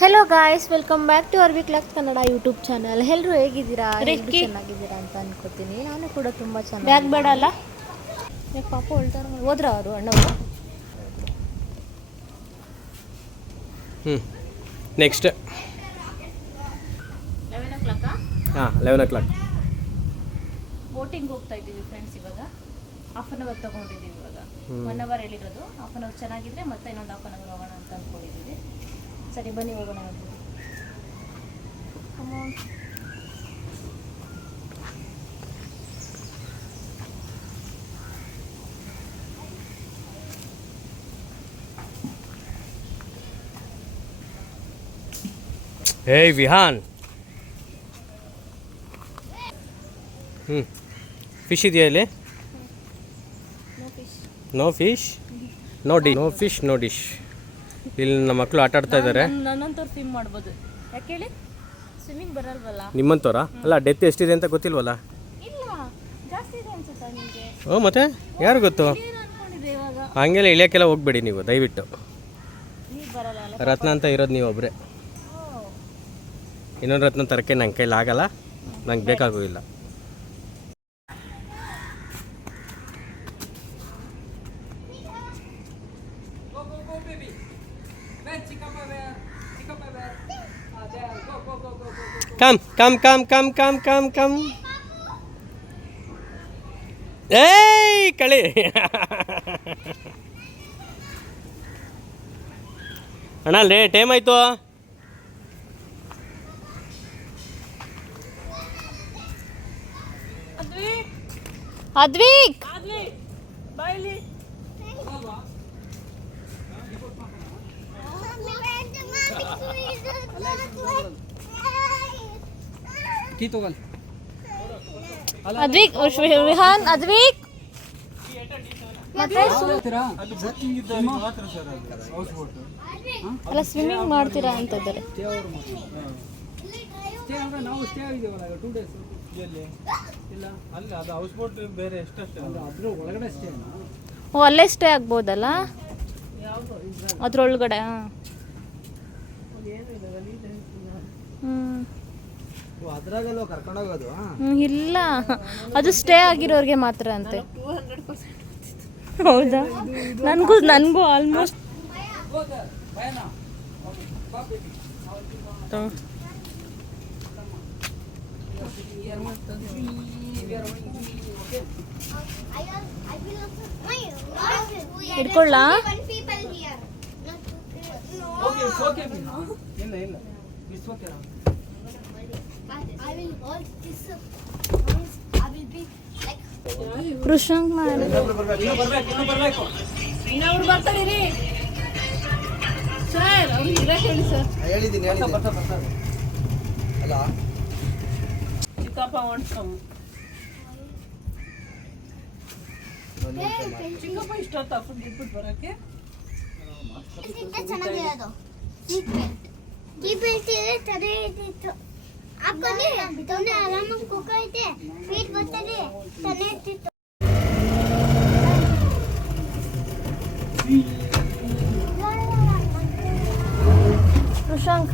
Hello guys, welcome back to Arvi clock Kannada YouTube channel. ಎಲ್ಲರೂ ಹೇಗಿದ್ದೀರಾ? ಎಲ್ಲರೂ ಚೆನ್ನಾಗಿದ್ದೀರಾ ಅಂತ ಅನ್ಕೋತೀನಿ. ನಾನು ಕೂಡ ತುಂಬ ಚೆನ್ನಾಗಿ. ಬ್ಯಾಗ್ ಬೇಡ ಅಲ್ಲ? ಯಾಕೆ ಪಾಪ ಹೇಳ್ತಾರೆ, ಹೋದ್ರ ಅವರು ಅಣ್ಣವರು? Next 11 o'clock. ಹಾಂ 11 o'clock ಬೋಟಿಂಗ್ ಹೋಗ್ತಾ ಇದ್ದೀವಿ ಫ್ರೆಂಡ್ಸ್. ಇವಾಗ ಹಾಫ್ ಆನ್ ಅವರ್ ತೊಗೊಂಡಿದ್ದೀವಿ. ಇವಾಗ 1 hour ಹೇಳಿರೋದು. ಹಾಫ್ ಆನ್ ಅವರ್ ಚೆನ್ನಾಗಿದ್ರೆ ಮತ್ತೆ ಇನ್ನೊಂದು ಹಾಫ್ ಆನ್ ಅವರ್ ಹೋಗೋಣ ಅಂತ ಅಂದ್ಕೊಂಡಿದ್ದೀವಿ. ಸರಿ ಬನ್ನಿ ಹೋಗೋಣ. ಏಯ್ ವಿಹಾನ್, ಫಿಶ್ ಇದೆಯಾ ಇಲ್ಲಿ? No fish, no fish, no dish. ಇಲ್ಲಿ ನಮ್ಮ ಮಕ್ಕಳು ಆಟ ಆಡ್ತಾ ಇದ್ದಾರೆ. ನನ್ನಂತವ್ರು ಸ್ವಿಮ್ ಮಾಡ್ಬೋದು. ಯಾಕೆ ಹೇಳಿ? ಸ್ವಿಮ್ಮಿಂಗ್ ಬರಲ್ವಲ್ಲ ನಿಮ್ಮಂತವ್ರಾ? ಅಲ್ಲ, ಡೆತ್ ಎಷ್ಟಿದೆ ಅಂತ ಗೊತ್ತಿಲ್ವಲ್ಲ? ಇಲ್ಲ, ಜಾಸ್ತಿ ಇದೆ ಅನ್ಸುತ್ತಾ ನಿಮಗೆ? ಹ್ಞೂ, ಮತ್ತೆ ಯಾರು ಗೊತ್ತು? ಅನ್ಕೊಂಡಿದ್ದೆ ಇವಾಗ. ಹಂಗೆಲ್ಲ ಇಳಿಯೋಕ್ಕೆಲ್ಲ ಹೋಗ್ಬೇಡಿ ನೀವು, ದಯವಿಟ್ಟು. ನೀರು ಬರಲ್ಲ ಅಲ್ಲ? ರತ್ನ ಅಂತ ಇರೋದು ನೀವು ಒಬ್ಬರೇ. ಇನ್ನೊಂದು ರತ್ನ ತರಕ್ಕೆ ನಂಗೆ ಕೈಲಿ ಆಗಲ್ಲ, ನಂಗೆ ಬೇಕಾಗೋದಿಲ್ಲ. Come come come come come come come. ಏಯ್ ಕಳಿ. ಅಣ್ಣ ಅಲ್ಲೇ ಟೈಮ್ ಆಯಿತು. ಅದ್ವಿಕ್ ಬಾಯ್ಲಿ ಅದ್ವಿಕ್ ವಿಹಾನ್ ಅದ್ವಿಕ್ ಮತ್ತೆ ಅಲ್ಲ ಸ್ವಿಮ್ಮಿಂಗ್ ಮಾಡ್ತೀರಾ ಅಂತ ಇದ್ದಾರೆ. ನಾವು ಸ್ಟೇ ಆಗಿದ್ದೇವಲ್ಲ 2 days. ಇಲ್ಲ ಅಲ್ಲ, ಅದು ಹೌಸ್ ಬೋಟ್ ಬೇರೆ ಎಷ್ಟಷ್ಟೇ ಅದ್ರ ಒಳಗಡೆ ಸ್ಟೇ. ಓ, ಅಲ್ಲೇ ಸ್ಟೇ ಆಗ್ಬೋದಲ್ಲ ಅದ್ರೊಳಗಡೆ? ಅದ್ರಾಗೆಲ್ಲ ಕರ್ಕೊಂಡೋಗೋದು? ಇಲ್ಲ, ಅದು ಸ್ಟೇ ಆಗಿರೋರಿಗೆ ಮಾತ್ರ ಅಂತೆ. ಹೌದಾ? ನನಗೂ ಆಲ್ಮೋಸ್ಟ್ ಇಟ್ಕೊಳ್ಳ. ಇಲ್ಲ ಇಲ್ಲ, ಇಟ್ಸ್ ಓಕೆ. ಕೃಷ್ಣಂಗ್ ಮಾಡಿ ಇನ್ನೊಬ್ರು ಬರ್ತಾರೀ ಸರ್. ಹೇಳಿದ್ದೀನಿ ಅಲ್ಲ, ಚಿಕ್ಕಪ್ಪ ಚಿಕ್ಕಪ್ಪ ಇಷ್ಟೊತ್ತ ಫುಡ್ ಇಟ್ಬಿಟ್ಟು ಬರೋಕ್ಕೆ ಚೆನ್ನಾಗಿರೋದು. ಈ ಬೆಲ್ಟ್ ಇದೆ, ಚೆನ್ನಾಗಿರ್ತಿತ್ತು. ಹಾಕೊಂಡೆ ತೊಂದರೆ ಆರಾಮಾಗಿ ಕೂಕೈತೆ, ಫೀಟ್ ಬರ್ತದೆ, ಚೆನ್ನಾಗಿರ್ತಿತ್ತು. ಕೃಷಾಂಕ್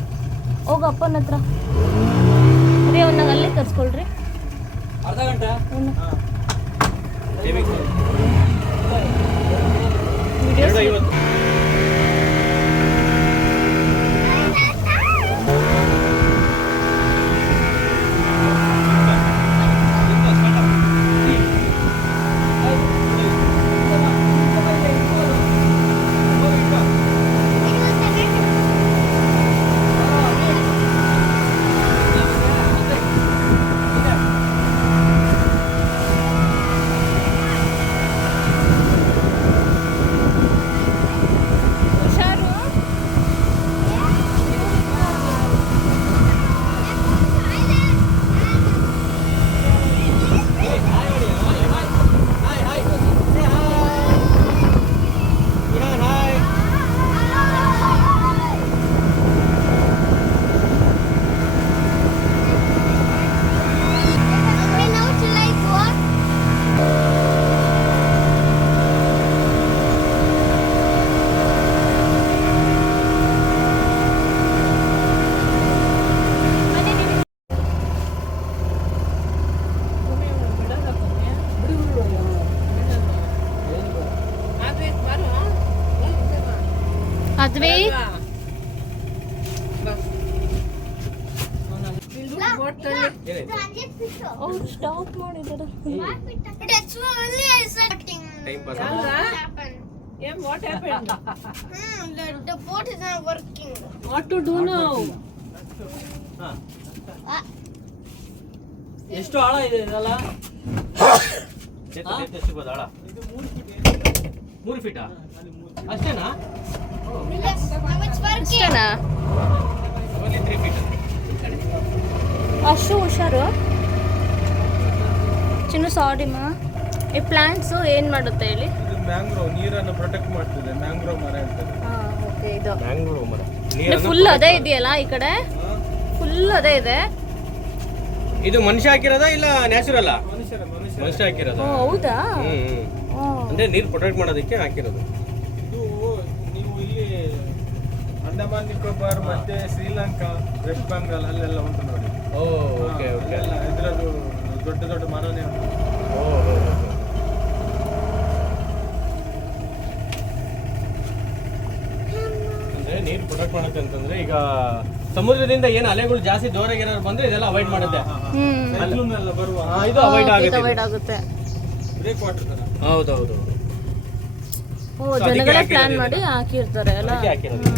ಹೋಗ ಅಪ್ಪನ ಹತ್ರ. ರೀ ಅವನ್ನಾಗ ಅಲ್ಲೇ ಕರ್ಸ್ಕೊಳ್ರಿ. ಅರ್ಧ ಗಂಟೆ ಅದ್ವಿ ಅವ್ರು ಸ್ಟಾಪ್ ಮಾಡಿದಾರೆ. That's only I said. Time pass What happened? The boat is not working. What to do now? ಎಷ್ಟು ಆಳ ಇದೆ ಇದೆಲ್ಲ? ಎಷ್ಟು ಬೋದ ಆಳ? 3 ಫೀಟಾ ಅಷ್ಟೇನಾ? Yes, now it's working. ಇಷ್ಟನಾ? Only 3 feet. ಅಷ್ಟು ಹುಷಾರು. ಚಿನ್ನು ಸಾರಿಮ್ಮ. ಈ ಪ್ಲಾಂಟ್ಸು ಏನು ಮಾಡುತ್ತೆ ಹೇಳಿ? ಇದು ಮ್ಯಾಂಗ್ರೋವ್, ನೀರನ್ನು ಪ್ರೊಟೆಕ್ಟ್ ಮಾಡ್ತದೆ. ಮ್ಯಾಂಗ್ರೋವ್ ಮರ ಅಂತಾರೆ. ಓಕೆ ಇದು ಮ್ಯಾಂಗ್ಳೂರ್ ಮರ. ಫುಲ್ ಅದೇ ಇದೆಯಲ್ಲ ಈ ಕಡೆ? ಫುಲ್ ಅದೇ ಇದೆ. ಇದು ಮನುಷ್ಯ ಹಾಕಿರೋದಾ ಇಲ್ಲ ನ್ಯಾಚುರಲ್? ಮನುಷ್ಯರ ಮನುಷ್ಯ ಹಾಕಿರೋದು. ಹೌದಾ? ಅಂದ್ರೆ ನೀರು ಪ್ರೊಟೆಕ್ಟ್ ಮಾಡೋದಕ್ಕೆ ಹಾಕಿರೋದು. ಇದು ನೀವು ಇಲ್ಲಿ ಅಂಡಮಾನ್ ನಿಕೋಬಾರ್ ಮತ್ತೆ ಶ್ರೀಲಂಕಾ, ವೆಸ್ಟ್ ಬೆಂಗಾಲ್ ಅಲ್ಲೆಲ್ಲ ಉಂಟು ನೋಡಿ. Okay okay. ಅಲ್ಲೆಲ್ಲ ಇದ್ರದ್ದು ದೊಡ್ಡ ದೊಡ್ಡ ಮರನೇ ಉಂಟು. ಅಂದ್ರೆ ನೀರು ಪ್ರೊಟೆಕ್ಟ್ ಮಾಡುತ್ತೆ ಅಂತಂದ್ರೆ ಈಗ ಸಮುದ್ರದಿಂದ ಏನು ಅಲೆಗಳು ಜಾಸ್ತಿ ಜೋರಾಗಿ ಏನಾದ್ರು ಬಂದ್ರೆ ಇದೆಲ್ಲ ಅವಾಯ್ಡ್ ಮಾಡುತ್ತೆ. ಸೈಕ್ಲೋನ್ ಎಲ್ಲ ಬರುವ ಇದು ಅವಾಯ್ಡ್ ಅವಾಯ್ಡ್ ಆಗುತ್ತೆ. ಬ್ರೇಕ್ ವಾಟರ್ ತರ. ಹೌದೌದು. ಓ ಜನಗಳೇ ಪ್ಲಾನ್ ಮಾಡಿ ಹಾಕಿರ್ತಾರೆ ಅಲ್ಲ? ಹಾಕಿರೋದು.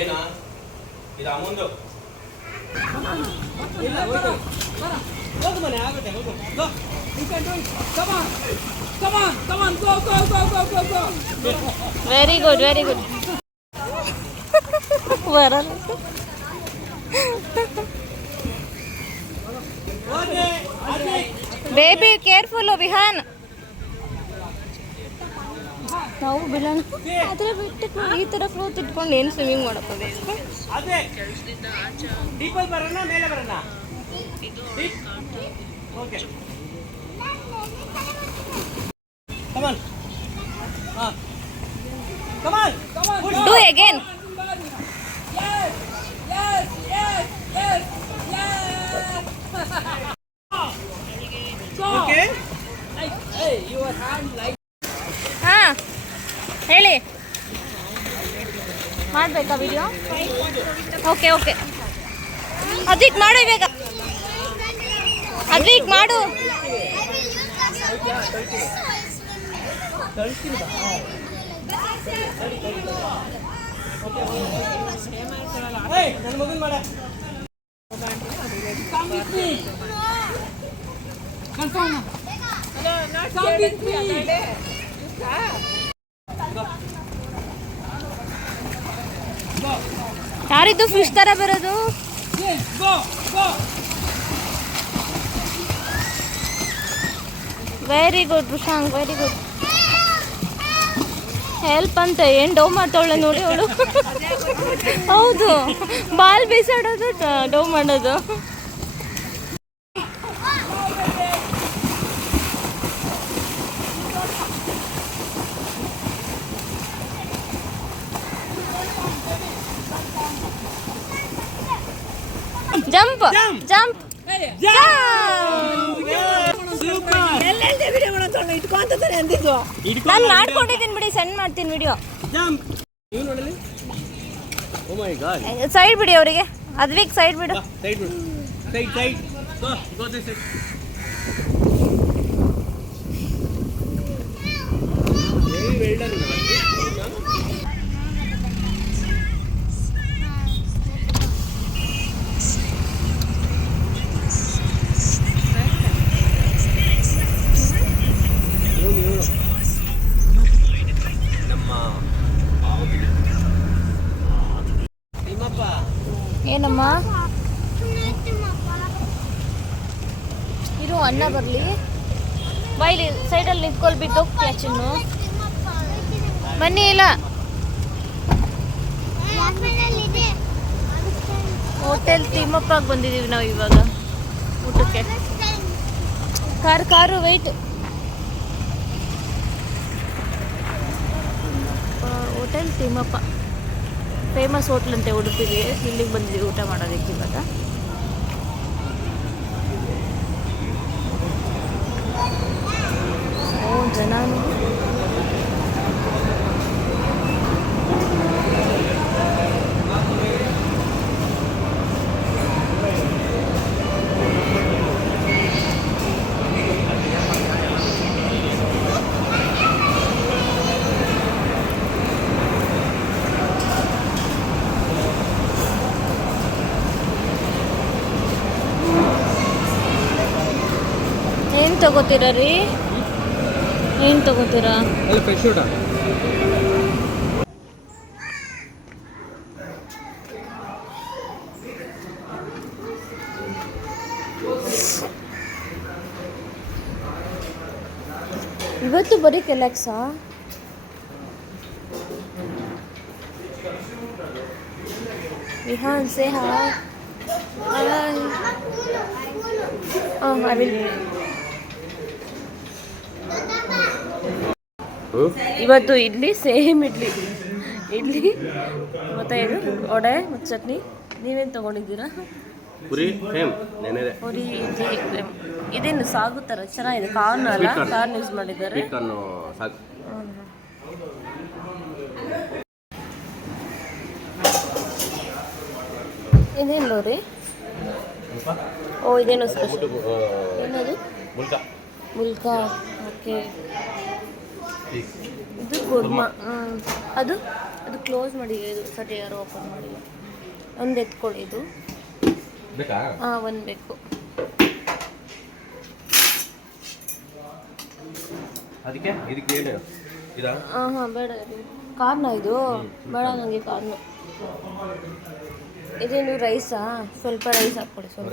ಏನಾ ಇದು ಅಮೌಂಟ್ ಹೋಗು ಮನೆ ಆಗುತ್ತೆ ಹೋಗು. Go. You can do it. Come on. Come on. Come on. Go go go go go go. Very good very good. ಬರಲ್ಲ. Baby careful Vihan. ನಾವು ಬಿಡೋಣ ಆದರೆ ಬಿಟ್ಟು ಈ ಥರ ಫ್ಲೋತ್ ಇಟ್ಕೊಂಡು ಏನು ಸ್ವಿಮ್ಮಿಂಗ್ ಮಾಡೋಕ್ಕೋದು? ಅದೇ ಡೀಪಲ್ ಬರೋಣ ಮೇಲೆ ಬರೋಣ? Okay come on. Come on come on do again. yes yes yes yes yes okay like hey your hand like ಹಾಂ ಹೇಳಿ. ಮಾಡಬೇಕಾ ವಿಡಿಯೋ? Okay okay. ಅದ್ವಿಕ್ ಮಾಡು ಇವಾಗ. ಅದ್ವಿಕ್ ಮಾಡು. hey ನನ್ನ ಮಗನ್ ಮಾಡ. come with me confirm hello not come with me. ಯಾರಿದ್ದು ಫಿಶ್ ಥರ ಬರೋದು? yes go go. Very good Rushang very good. Help ಅಂತ ಏನು ಡೌ ಮಾಡ್ತಾವಳೆ ನೋಡಿ ಅವಳು. ಹೌದು ಬಾಲ್ ಬೀಸಾಡೋದು ಡೌ ಮಾಡೋದು. ಜಂಪ್ ಜಂಪ್ ನಾನು ಮಾಡ್ಕೊಂಡಿದ್ದೀನಿ ಬಿಡಿ, ಸೆಂಡ್ ಮಾಡ್ತೀನಿ ವಿಡಿಯೋ. ಸೈಡ್ ಬಿಡಿ ಅವರಿಗೆ. ಅದ್ವಿಕ್ ಸೈಡ್ ಬಿಡು. ಸೈಡ್ ಬಿಡು. Side side go go this side. Very well done. ನಮ್ಮ ಏನಮ್ಮ ಇರು ಅಣ್ಣ ಬರಲಿ ಬಾಯ್ಲಿ ಸೈಡಲ್ಲಿ ನಿಂತ್ಕೊಳ್ಬಿಟ್ಟು ಹೋಗ್ತೀಯ ಚಿನ್ನು ಬನ್ನಿ ಇಲ್ಲ ಹೋಟೆಲ್ ತಿಮ್ಮಪ್ಪಗೆ ಬಂದಿದ್ದೀವಿ ನಾವು ಇವಾಗ ಊಟಕ್ಕೆ car wait hotel Thimmappa famous hotel ಅಂತೆ ಉಡುಪಿಗೆ ಇಲ್ಲಿಗೆ ಬಂದಿದ್ದೀವಿ ಊಟ ಮಾಡೋದಕ್ಕೆ ಇವಾಗ ಓ ಜನ ಏನು ತಗೋತೀರಾ ರೀ ಏನು ತಗೋತೀರಾ ಅಲ್ಲಿ ಫ್ರೆಶ್ ಊಟ ಇವತ್ತು ಬರೀ ಕೆಲಾಕ್ಸಾ Vihan say hi I will. ಇವತ್ತು ಇಡ್ಲಿ ಸೇಮ್ ಇಡ್ಲಿ ಮತ್ತೆ ಇದು ವಡೆ ಮತ್ತು ಚಟ್ನಿ ನೀವೇನು ತೊಗೊಂಡಿದ್ದೀರಾ ಪುರಿ ಸೇಮ್ ನೆನೆದೆ ಪುರಿ ಇಡ್ಲಿ ಇದೇನು ಸಾಗು ಥರ ಚೆನ್ನಾಗಿದೆ ಕಾರ್ನ್ ಅಲ್ಲ ಕಾರ್ನ್ ಯೂಸ್ ಮಾಡಿದ್ದಾರೆ ಸಾಕು ಇದೇನು ರೀ ಓ ಇದೇನು ಸ್ಪೆಷಲ್ ಏನದು ಮುಲ್ಕಾ ಓಕೆ ಇದು ಕುರ್ಮಾ ಅದು ಕ್ಲೋಸ್ ಮಾಡಿ ಇದು ಸರಿ ಯಾರು ಓಪನ್ ಮಾಡಿಲ್ಲ ಒಂದು ಎತ್ಕೊಳ್ಳಿ ಇದು ಹಾಂ ಒಂದು ಬೇಕು ಹಾಂ ಬೇಡ ಕಾರ್ನ ಇದು ಬೇಡ ನನಗೆ ಕಾರ್ನು ಇದೇನು ರೈಸಾ ಸ್ವಲ್ಪ ರೈಸ್ ಹಾಕ್ಕೊಡಿ ಸ್ವಲ್ಪ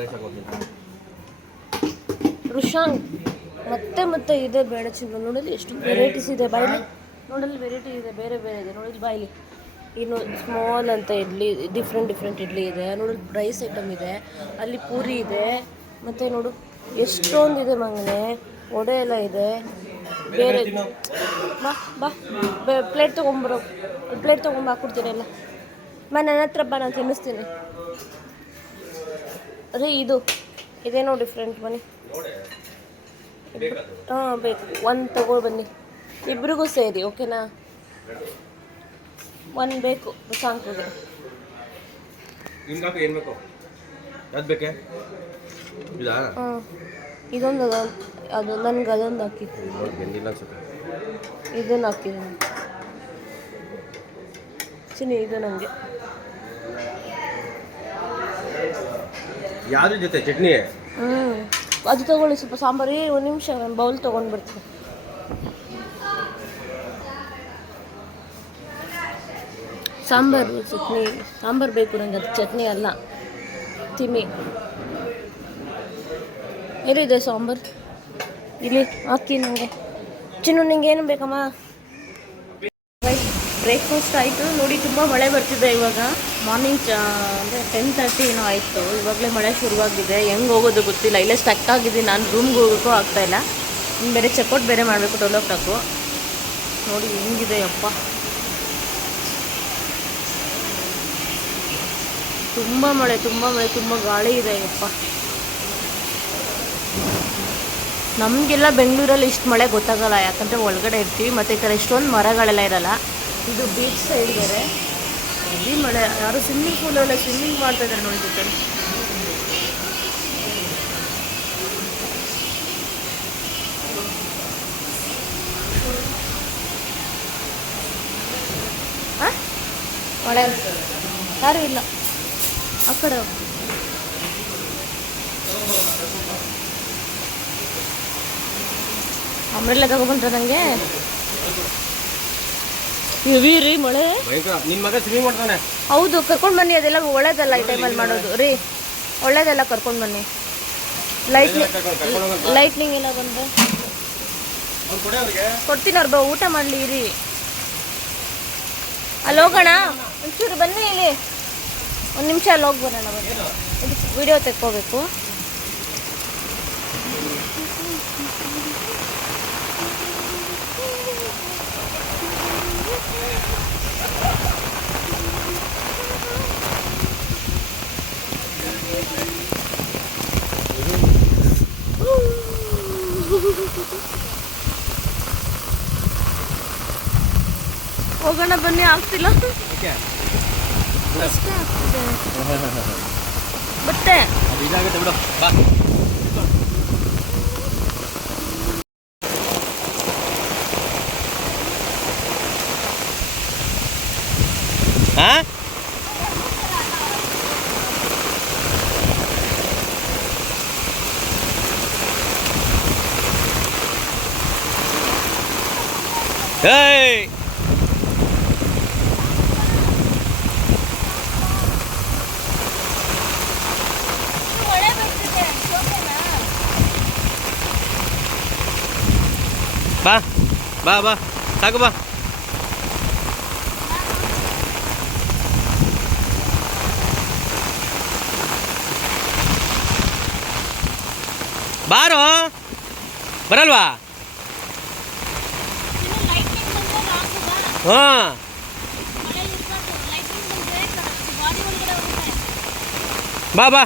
ರುಷಾಂಗ್ ಮತ್ತೆ ಇದೆ ಬೇಡ ಚಿನ್ನ ನೋಡಲಿ ಎಷ್ಟು ವೆರೈಟೀಸ್ ಇದೆ ಬಾಯ್ಲಿ ನೋಡಲಿ ವೆರೈಟಿ ಇದೆ ಬೇರೆ ಇದೆ ನೋಡಲಿ ಬಾಯ್ಲಿ ಇನ್ನು ಸ್ಮಾಲ್ ಅಂತ ಇಡ್ಲಿ ಡಿಫ್ರೆಂಟ್ ಇಡ್ಲಿ ಇದೆ ನೋಡಲಿ ರೈಸ್ ಐಟಮ್ ಇದೆ ಅಲ್ಲಿ ಪೂರಿ ಇದೆ ಮತ್ತು ನೋಡು ಎಷ್ಟೊಂದಿದೆ ಮಗನೇ ವಡೆ ಎಲ್ಲ ಇದೆ ಬೇರೆ ಬಾ ಪ್ಲೇಟ್ ತೊಗೊಂಬರೋ ಪ್ಲೇಟ್ ತೊಗೊಂಬ ಹಾಕ್ಕೊಡ್ತೀನಿ ಎಲ್ಲ ನನ್ನ ಹತ್ರ ಬಾ ನಾನು ತಿನ್ನಿಸ್ತೀನಿ ರೀ ಇದೇನೋ ಡಿಫ್ರೆಂಟ್ ಬನ್ನಿ ಹಾಂ ಬೇಕು ಒಂದು ತಗೋ ಬನ್ನಿ ಇಬ್ರಿಗೂ ಸೇರಿ ಓಕೆನಾ ಒಂದು ಬೇಕು ಸಾಂಕ್ರಿಗೆ ಹಾಂ ಇದೊಂದು ಅದು ನನಗೆ ಅದೊಂದು ಹಾಕಿ ಇದನ್ನು ಹಾಕಿದ್ದೀನಿ ಚಿನ್ನಿ ಇದು ನನಗೆ ಯಾವ್ದ್ರ ಜೊತೆ ಚಟ್ನಿ ಅದು ತಗೊಳ್ಳಿ ಸ್ವಲ್ಪ ಸಾಂಬಾರು ಒಂದು ನಿಮಿಷ ಬೌಲ್ ತೊಗೊಂಡು ಬರ್ತೀನಿ ಸಾಂಬಾರು ಬೇಕು ನನಗೆ ಅದು ಚಟ್ನಿ ಅಲ್ಲ ತಿಮ್ಮಿ ಎಲ್ಲಿದೆ ಸಾಂಬಾರು ಇಲ್ಲಿ ಹಾಕಿ ನನಗೆ ಚಿನ್ನು ನಿಂಗೆ ಏನು ಬೇಕಮ್ಮ ಬ್ರೇಕ್ಫಾಸ್ಟ್ ಆಯಿತು ನೋಡಿ ತುಂಬ ಮಳೆ ಬರ್ತಿದೆ ಇವಾಗ ಮಾರ್ನಿಂಗ್ ಅಂದರೆ 10:30 ಏನೋ ಆಯಿತು ಇವಾಗಲೇ ಮಳೆ ಶುರುವಾಗಿದೆ ಹೆಂಗೆ ಹೋಗೋದು ಗೊತ್ತಿಲ್ಲ ಇಲ್ಲೇ ಸ್ಟಕ್ ಆಗಿದ್ದೀನಿ ನಾನು ರೂಮ್ಗೆ ಹೋಗೋಕ್ಕೂ ಆಗ್ತಾಯಿಲ್ಲ ಇನ್ನು ಬೇರೆ ಚೆಕ್ಔಟ್ ಬೇರೆ ಮಾಡಬೇಕು 12 ನೋಡಿ ಹೆಂಗಿದೆ ಅಪ್ಪ ತುಂಬ ಮಳೆ ತುಂಬ ಗಾಳಿ ಇದೆ ಅಪ್ಪ ನಮಗೆಲ್ಲ ಬೆಂಗಳೂರಲ್ಲಿ ಇಷ್ಟು ಮಳೆ ಗೊತ್ತಾಗಲ್ಲ ಯಾಕಂದರೆ ಒಳಗಡೆ ಇರ್ತೀವಿ ಮತ್ತು ಈ ಥರ ಇಷ್ಟೊಂದು ಮರಗಳೆಲ್ಲ ಇರಲ್ಲ ಇದು ಬೀಚ್ ಸೈಡ್ ಬೇರೆ ಹೆವಿ ಮಳೆ ಯಾರು ಸ್ವಿಮ್ಮಿಂಗ್ ಪೂಲೆಲ್ಲ ಸ್ವಿಮ್ಮಿಂಗ್ ಮಾಡ್ತಾಯಿದ್ದಾರೆ ನೋಡಿ ಜೊತೆ ಹಾಂ ಮಳೆ ಯಾರೂ ಇಲ್ಲ ಆ ಕಡೆ ಅಂಬ್ರೆಲ್ಲ ತಗೊಬಂದ್ರೆ ನನಗೆ ಹೆವಿ ರೀ ಮಳೆ. ಭಯಂಕರ. ನಿನ್ ಮಗ ಸ್ವಿಮ್ಮಿಂಗ್ ಮಾಡ್ತಾನೆ. ಹೌದು, ಕರ್ಕೊಂಡು ಬನ್ನಿ. ಅದೆಲ್ಲ ಒಳ್ಳೇದಲ್ಲ ಈ ಟೈಮಲ್ಲಿ ಮಾಡೋದು ರೀ. ಒಳ್ಳೇದೆಲ್ಲ ಕರ್ಕೊಂಡು ಬನ್ನಿ. ಲೈಟ್ನಿಂಗ್ ಎಲ್ಲ ಬಂದರೆ ಕೊಡ್ತೀನಿ. ಅವ್ರು ಊಟ ಮಾಡಲಿ ರೀ. ಅಲ್ಲಿ ಹೋಗೋಣ ಒಂಚೂರು ಬನ್ನಿ. ಇಲ್ಲಿ ಒಂದು ನಿಮಿಷ ಅಲ್ಲಿ ಹೋಗಿ ಬರೋಣ. ಬನ್ನಿ, ಇದು ವಿಡಿಯೋ ತೆಕ್ಕೋಬೇಕು. ಹೋಗೋಣ ಬನ್ನಿ. ಆಗ್ತಿಲ್ಲ ಅಷ್ಟೇ ಆಗ್ತಿದೆ. ಬಟ್ಟೆ ಇದಾಗುತ್ತೆ ಬಿಡು. ಬಾ. ಹಾ ಏಯ್ ಬಾ ಬಾ ಬಾ ಸಾಕು ಬಾ. ಬಾರೋ ಬರಲ್ವಾ? ಹಾಂ ಬಾ ಬಾ.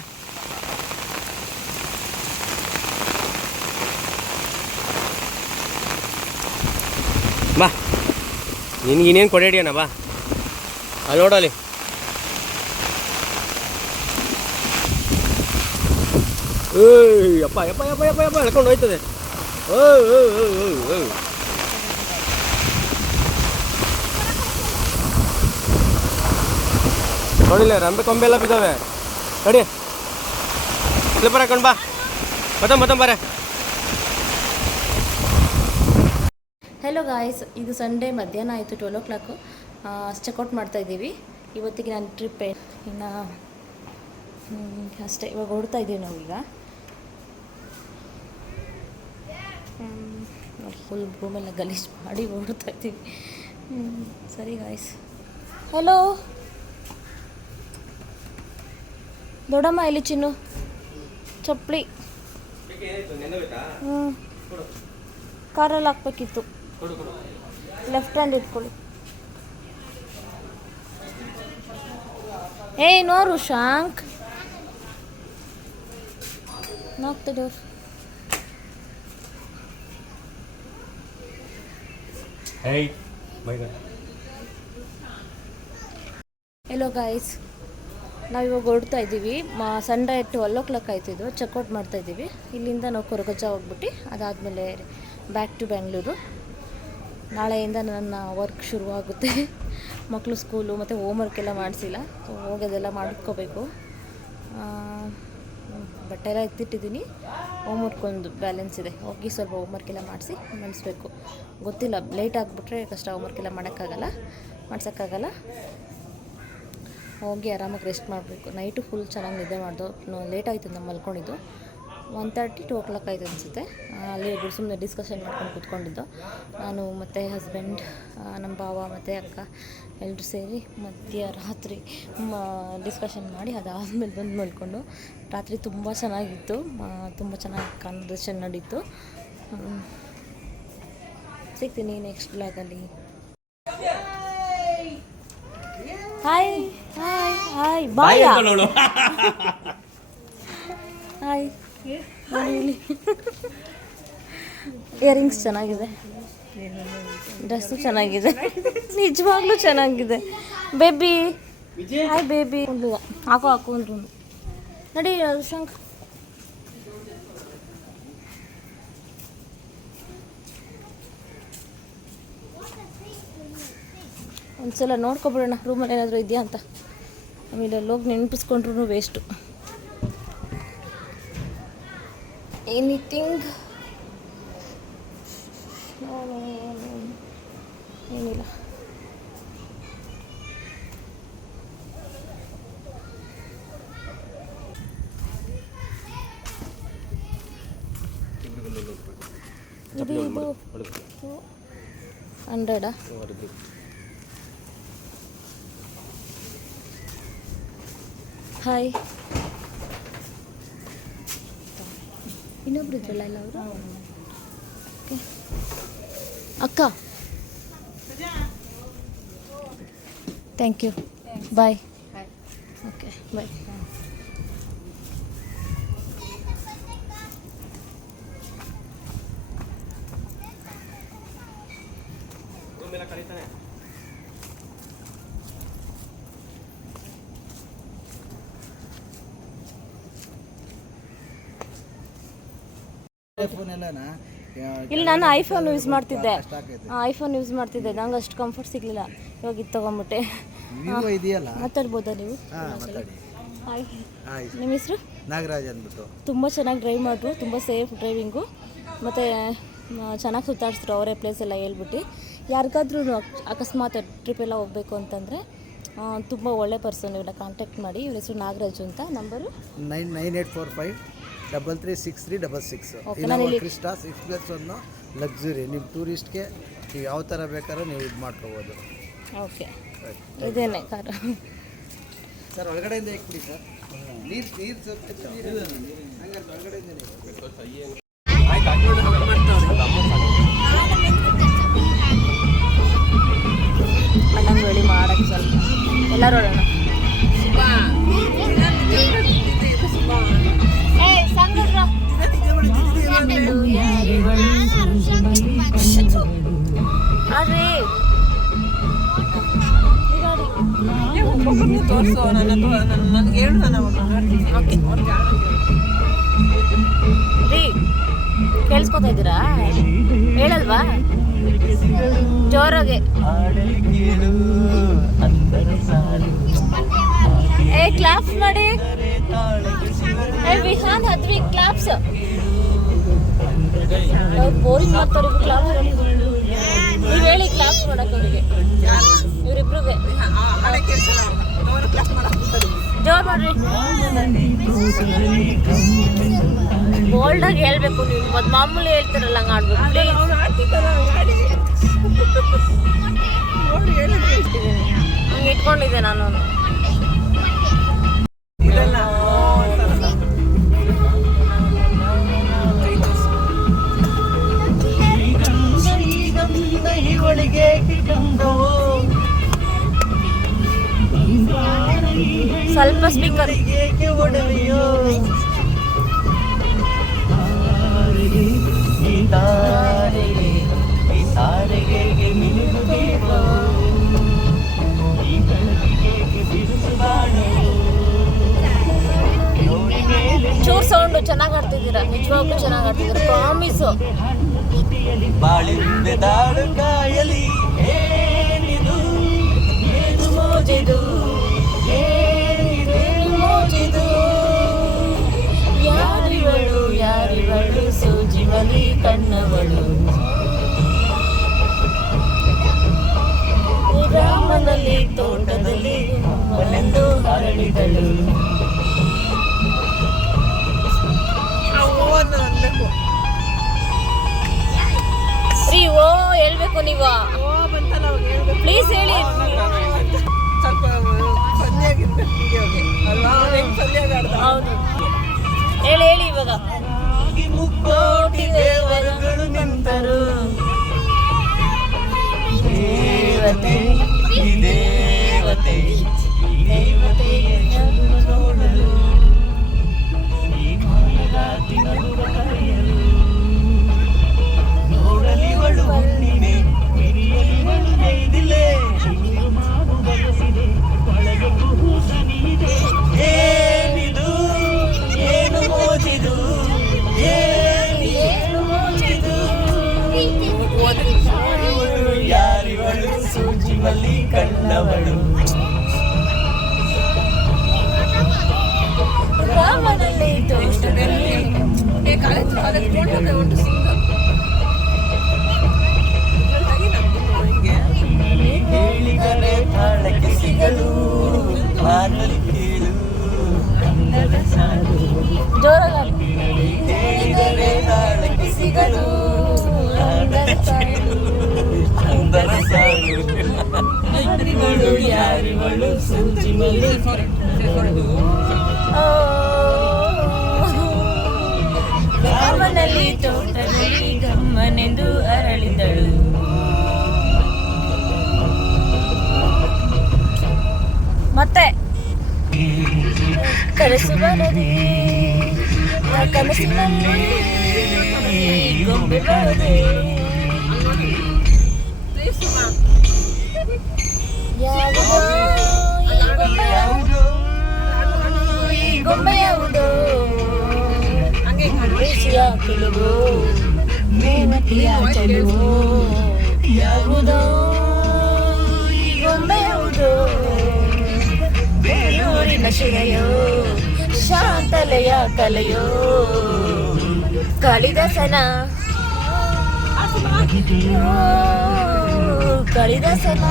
ಬಾ ನಿನ್ಗಿನ್ನೇನು ಕೊಡೇಡಿಯಣ್ಣ. ಬಾ ಅಲ್ಲಿ ನೋಡಲ್ಲಿ. ಏಯ್ ಯಪ್ಪ ಯಪ್ಪ ಯಪ್ಪ ಯಪ್ಪ ಯಪ್ಪ ಎಳ್ಕೊಂಡು ಹೋಯ್ತದೆ. ನೋಡಿಲ್ಲ ರಂಬೆ ಕೊಂಬೆ ಎಲ್ಲ ಬಿದ್ದಾವೆ. ನೋಡಿ ಸ್ಲಿಪ್ಪರ್ ಹಾಕೊಂಡು ಬಾ. ಮತ್ತೊಂಬರ. ಹೆಲೋ ಗಾಯ್ಸ್, ಇದು ಸಂಡೇ ಮಧ್ಯಾಹ್ನ ಆಯಿತು. 12 o'clock. ಚೆಕ್ಔಟ್ ಮಾಡ್ತಾಯಿದ್ದೀವಿ. ಇವತ್ತಿಗೆ ನಾನು ಟ್ರಿಪ್ ಇನ್ನು ಅಷ್ಟೇ. ಇವಾಗ ಹೊರಡ್ತಾ ಇದ್ದೀವಿ ನಾವೀಗ. ಫುಲ್ ರೂಮೆಲ್ಲ ಗಲೀಜು ಮಾಡಿ ಹೊರಡ್ತಾ ಇದ್ದೀವಿ. ಸರಿ ಗಾಯ್ಸ್. ಹಲೋ ದೊಡ್ಡಮ್ಮ ಇಲ್ಲಿ ಚಿನ್ನು ಚಪ್ಪಲಿ ಕಾರಲ್ಲಿ ಹಾಕ್ಬೇಕಿತ್ತು. ಲೆಫ್ಟ್ ಹ್ಯಾಂಡ್ ಇಟ್ಕೊಳ್ಳಿ. ಏಯ್ ನೋರು ಶಾಂಕ್, ನಾಕ್ ದ ಡೋರ್. ಹೆಲೋ ಗಾಯ್ಸ್, ನಾವಿವಾಗ ಹೊರಡ್ತಾ ಇದ್ದೀವಿ. Sunday 12 o'clock ಆಯ್ತಿದ್ದು. ಚೆಕ್ಔಟ್ ಮಾಡ್ತಾಯಿದ್ದೀವಿ. ಇಲ್ಲಿಂದ ನಾವು ಕೊರಗಜ್ಜ ಹೋಗ್ಬಿಟ್ಟು ಅದಾದಮೇಲೆ ಬ್ಯಾಕ್ ಟು ಬ್ಯಾಂಗ್ಳೂರು. ನಾಳೆಯಿಂದ ನನ್ನ ವರ್ಕ್ ಶುರುವಾಗುತ್ತೆ. ಮಕ್ಕಳು ಸ್ಕೂಲು ಮತ್ತು ಹೋಮ್ವರ್ಕ್ ಎಲ್ಲ ಮಾಡಿಸಿಲ್ಲ. ಸೊ ಹೋಗೋದೆಲ್ಲ ಮಾಡ್ಕೋಬೇಕು. ಬಟ್ಟೆ ಎಲ್ಲ ಎತ್ತಿಟ್ಟಿದ್ದೀನಿ. ಹೋಮ್ವರ್ಕ್ ಒಂದು ಬ್ಯಾಲೆನ್ಸ್ ಇದೆ. ಹೋಗಿ ಸ್ವಲ್ಪ ಹೋಮ್ವರ್ಕ್ ಎಲ್ಲ ಮಾಡಿಸಿ ಮಾಡಿಸ್ಬೇಕು. ಗೊತ್ತಿಲ್ಲ, ಲೇಟ್ ಆಗಿಬಿಟ್ರೆ ಕಷ್ಟ. ಹೋಮ್ವರ್ಕ್ ಎಲ್ಲ ಮಾಡ್ಸೋಕ್ಕಾಗಲ್ಲ. ಹೋಗಿ ಆರಾಮಾಗಿ ರೆಸ್ಟ್ ಮಾಡಬೇಕು. ನೈಟು ಫುಲ್ ಚೆನ್ನಾಗಿ ನಿದ್ದೆ ಮಾಡ್ದು. ಲೇಟ್ ಆಯಿತು ನಮ್ಮ ಮಲ್ಕೊಂಡಿದ್ದು. 1:30 2 o'clock ಆಯಿತು ಅನಿಸುತ್ತೆ. ಅಲ್ಲಿ ಒಬ್ಬರು ಸುಮ್ಮನೆ ಡಿಸ್ಕಷನ್ ಮಾಡ್ಕೊಂಡು ಕೂತ್ಕೊಂಡಿದ್ದು. ನಾನು ಮತ್ತು ಹಸ್ಬೆಂಡ್, ನಮ್ಮ ಭಾವ ಮತ್ತು ಅಕ್ಕ ಎಲ್ಲರೂ ಸೇರಿ ಮಧ್ಯರಾತ್ರಿ ಡಿಸ್ಕಷನ್ ಮಾಡಿ ಅದಾದಮೇಲೆ ಬಂದು ಮಲ್ಕೊಂಡು. ರಾತ್ರಿ ತುಂಬ ಚೆನ್ನಾಗಿತ್ತು. ತುಂಬ ಚೆನ್ನಾಗಿ ಕಾನ್ವರ್ಸೇಷನ್ ನಡೀತು. ಸಿಗ್ತೀನಿ ನೆಕ್ಸ್ಟ್ ಬ್ಲಾಗಲ್ಲಿ. Hi hi hi bye hi. ನೋಡಿ ಇಯರಿಂಗ್ಸ್ ಚೆನ್ನಾಗಿದೆ, ಡ್ರೆಸ್ಸು ಚೆನ್ನಾಗಿದೆ, ನಿಜವಾಗ್ಲೂ ಚೆನ್ನಾಗಿದೆ. Baby hi baby. ಹಾಕು ಅಂದ್ರು ನಡಿ ಶಂಕ್. ಒಂದ್ಸಲ ನೋಡ್ಕೊಬಿಡೋಣ ರೂಮಲ್ಲಿ ಏನಾದರೂ ಇದೆಯಾ ಅಂತ. ಆಮೇಲೆ ಅಲ್ಲೋಗಿ ನೆನಪಿಸ್ಕೊಂಡ್ರು ವೇಸ್ಟು. ಎನಿಥಿಂಗ್ ಏನಿಲ್ಲ. ಇದು 100 ಹಾಯ್ ಇನ್ನೊಬ್ರು ಇದ್ರಲ್ಲ ಎಲ್ಲ ಅವರು ಓಕೆ ಅಕ್ಕ thank you bye okay bye ಇಲ್ಲಿ ನಾನು ಐಫೋನ್ ಯೂಸ್ ಮಾಡ್ತಿದ್ದೆ ನಂಗೆ ಅಷ್ಟು ಕಂಫರ್ಟ್ ಸಿಗಲಿಲ್ಲ ಇವಾಗ ಇದು ತೊಗೊಂಬಿಟ್ಟೆ ಮಾತಾಡ್ಬೋದಾ ನೀವು ಹಾಯ್ ನಿಮ್ಮ ಹೆಸರು ನಾಗರಾಜ್ ಅಂದ್ಬಿಟ್ಟು ತುಂಬ ಚೆನ್ನಾಗಿ ಡ್ರೈವ್ ಮಾಡಿದ್ರು ತುಂಬ ಸೇಫ್ ಡ್ರೈವಿಂಗು ಮತ್ತು ಚೆನ್ನಾಗಿ ಸುತ್ತಾಡಿಸಿದ್ರು ಅವರೇ ಪ್ಲೇಸ್ ಎಲ್ಲ ಹೇಳ್ಬಿಟ್ಟು ಯಾರಿಗಾದ್ರೂ ಅಕಸ್ಮಾತ್ ಟ್ರಿಪ್ ಎಲ್ಲ ಹೋಗಬೇಕು ಅಂತಂದರೆ ತುಂಬ ಒಳ್ಳೆ ಪರ್ಸನ್ ಇವನ್ನ ಕಾಂಟ್ಯಾಕ್ಟ್ ಮಾಡಿ ಇವ್ರ ಹೆಸರು ನಾಗರಾಜು ಅಂತ ನಂಬರು 9845336366 ಇನೋವಾ ಕ್ರಿಸ್ಟಾ 6+1 ಲಕ್ಸುರಿ ನಿಮ್ಮ ಟೂರಿಸ್ಟ್ಗೆ ನೀವು ಯಾವ ಥರ ಬೇಕಾದ್ರೂ ನೀವು ಇದು ಮಾಡ್ಕೋಬೋದು. ಓಕೆ ಇದೇನೆ ಕಾರು ಸರ್ ಒಳಗಡೆಯಿಂದ ಇಕ್ಬಿಡಿ ಸರ್ ನೀರು ಒಳಗಡೆಯಿಂದ ಅಣ್ಣಂಗೆ ಹೇಳಿ ಮಾಡೋಕ್ಕೆ ಸ್ವಲ್ಪ ಎಲ್ಲರೂ ನೋಡೋಣ ರೀ ಕೇಳಿಸ್ಕೊತಾ ಇದ್ದೀರಾ ಹೇಳಲ್ವಾ ಜೋರಾಗೆ ಕ್ಲಾಪ್ಸ್ ಮಾಡಿ ವಿಹಾನ್ ಹದ್ವಿ ಕ್ಲಾಪ್ಸ್ ಬೋರಿಂಗ್ ಮಾಡ್ತಾರೆ ಕ್ಲಾಪ್ಸ್ ನೀವು ಹೇಳಿ ಕ್ಲಾಪ್ಸ್ ಮಾಡಕ್ಕೆ ಅವರಿಗೆ ಇವರಿಬ್ರಿಗೆ ಜೋರ್ ಮಾಡ್ರಿ ಬೋಲ್ಡಾಗಿ ಹೇಳ್ಬೇಕು ನೀವು ಮತ್ತು ಮಾಮೂಲಿ ಹೇಳ್ತಾರಲ್ಲ ಹಂಗೆ ಆಡ್ಬೇಕು ಹಂಗೆ ಇಟ್ಕೊಂಡಿದ್ದೆ ನಾನು ಸ್ವಲ್ಪ ಸ್ಪೀಕರ್ ಚೂರ್ ಸೌಂಡು ಚೆನ್ನಾಗಿ ಆಡ್ತಿದ್ದೀರಾ ನಿಜವಾಗ್ಲೂ ಚೆನ್ನಾಗಿ ಆಡ್ತಿದ್ದೀರಾ ಪ್ರಾಮಿಸು ಯಾರಿವಳು ಸೂಜಿಮಲಿ ಕಣ್ಣವಳು ರಾಮನಲ್ಲಿ ತೋಟದಲ್ಲಿ ಮನೆಂದು ಹರಡಿದಳು ರೀ ಓ ಹೇಳ್ಬೇಕು ನೀವು ಪ್ಲೀಸ್ ಹೇಳಿ ಹೌದು ಹೇಳಿ ಹೇಳಿ ಇವಾಗ ಮುಕ್ಕೋಟಿ ದೇವರುಗಳು ನಿಂತರು ದೇವತೆ ದೇವತೆ ದೇವತೆಗೆ ನೋಡಲು ನೋಡಲಿವಳು ಹುಣ್ಣಿಮೆ ಹಿರಿಯಲಿವಳು ಗೈದಿಲೆ ಏನಿದು ಏನು ಮೋಜಿದು ಏನು ಮೋಜಿದು ಯಾರಿವಳು ಸೂಜಿಮಲ್ಲಿ ಕಣ್ಣವಳು ರಾಮನಲ್ಲಿ ತೋಟದಲ್ಲಿ ಹೇಳಿದರೆ ತಾಳಕ್ಕೆ ಸಿಗಲು ಮಾತಲ್ಲಿ ಕೇಳು ಜೋರಾಗಿ ಹೇಳಿದರೆ ತಾಳಕ್ಕೆ ಸಿಗಲು ಅರಿವಳು ಸೂಜಿ ಮಲ್ಲಿ ಅವನಲ್ಲಿ ತೋಟದಲ್ಲಿ ಗಮ್ಮನೆಂದು ಅರಳಿದಳು. ಮತ್ತೆ ಕನಸು ಬರದೆ ಕನಸಿನಲ್ಲಿ ಗೊಂಬೆ ಬರದೆ ಯಾವುದೋ ಈ ಗೊಂಬೆ ಯಾವುದೋ ಋಷಿಯ ಕೆಲವು ನೇಮತಿಯ ಚೆಲುವು ಯಾವುದೋ ಈ ಗೊಂಬೆ ಯಾವುದೋ ಬೇಲೂರಿನ ಶಿಲೆಯೋ ಶಾಂತಲೆಯ ಕಲೆಯೋ ಕಾಳಿದಾಸನ ಕಾಳಿದಾಸನ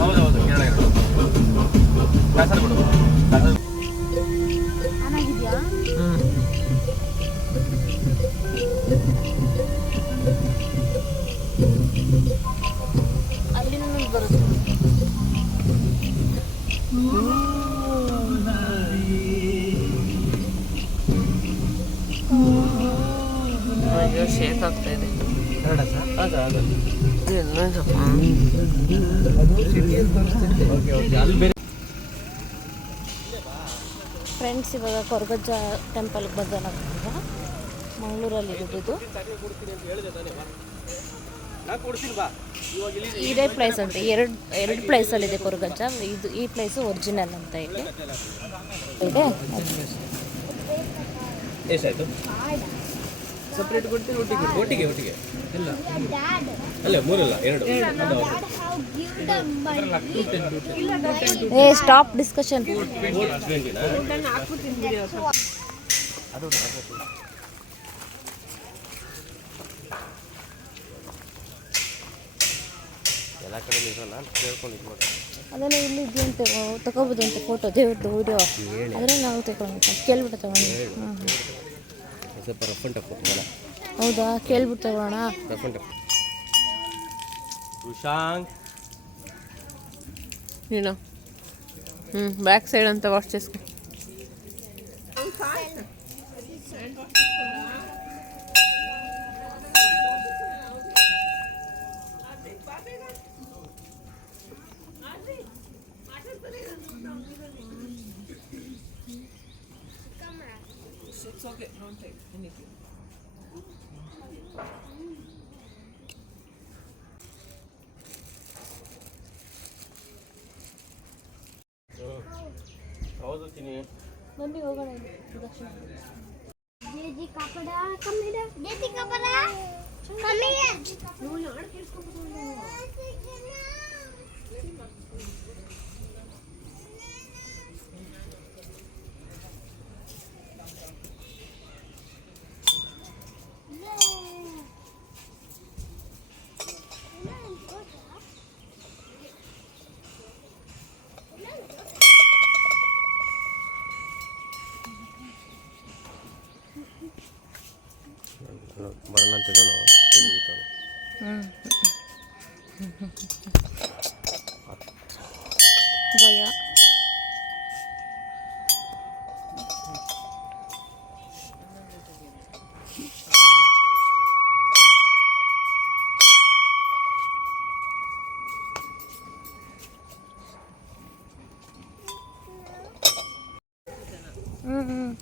ಹೌದೌದು ಕಾಸರಗೋಡು ಅಲ್ಲಿಂದ ಬರುತ್ತೆ. ಶೇಕ್ ಆಗ್ತಾ ಇದೆ. ಫ್ರೆಂಡ್ಸ್, ಇವಾಗ ಕೊರಗಜ್ಜ ಟೆಂಪಲ್ಗೆ ಬಂದ ಮಂಗಳೂರಲ್ಲಿ ಇರೋದು. ಇದೇ ಪ್ಲೇಸ್ ಅಂತ ಎರಡು ಪ್ಲೇಸಲ್ಲಿದೆ ಕೊರಗಜ್ಜ. ಈ ಪ್ಲೇಸು ಒರಿಜಿನಲ್ ಅಂತ ಇದೆ. ಎಷ್ಟಾಯ್ತು? ಸಪ್ರೇಟ್ ಕೊಡ್ತೀನಿ, ಒಟ್ಟಿಗೆ ಇಲ್ಲ ಅಲ್ಲ, ಮೂರಲ್ಲ, ಎರಡು. ಏ ಸ್ಟಾಪ್ ಡಿಸ್ಕಷನ್. ಎಲ್ಲ ಕಡೆ ಇರೋಲ್ಲ ಕೇಳ್ಕೊಂಡಿದ್ದು ಅದನ್ನು ಇಲ್ಲಿ ಇದೆಯಂತೆ ತಗೋಬೋದಂತೆ ಫೋಟೋ, ದೇವ್ರದ್ದು ವಿಡಿಯೋ. ಅದನ್ನು ನಾವು ತಗೊಂಡು ಕೇಳ್ಬಿಟ್ಟು ತಗೊಂಡು. ಸ್ವಲ್ಪ ರಫ್ ಅಂಡ್ ಟಫ್. ಹೌದಾ? ಕೇಳ್ಬಿಟ್ಟು ತಗೋಣ. Rough and tough. సుశాంక్ ನೀನು బ్యాక్ సైడ్ అంతా వాష్ చేసుకో. It's okay, don't take anything. ಹೌದು ತಿನ್ನಿ. ಬನ್ನಿ ಹೋಗೋಣ. Daddy kapara, come here. Daddy kapara, come here. ಬರೋಣ ಅಂತಿದ್ದಾನು ಮುಗಿತಾನೆ. ಭಯ.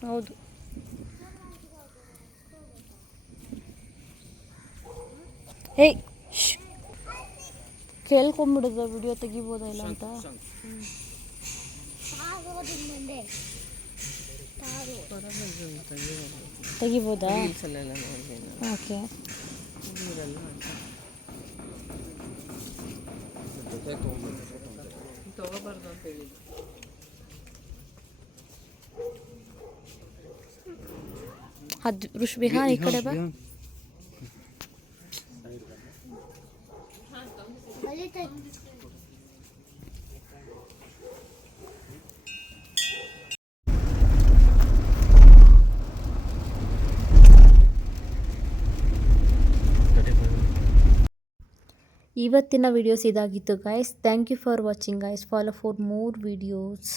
ಹೌದು. ಹೇಯ್, ಕೇಳ್ಕೊಂಬಿಡೋದ ವಿಡಿಯೋ ತೆಗಿಬೋದಾ ಇಲ್ಲ ಅಂತ. ತೆಗಿಬೋದಾ? ಓಕೆ. ತಗೋಬಾರ್ದು ಅಂತ ಹೇಳಿದ್ರು. ಅದು ಋಷಿಬಿಹಾನ್ ಈ ಕಡೆ ಬಾ. ಇವತ್ತಿನ ವಿಡಿಯೋಸ್ ಇದಾಗಿತ್ತು guys. Thank you for watching guys. Follow for more videos.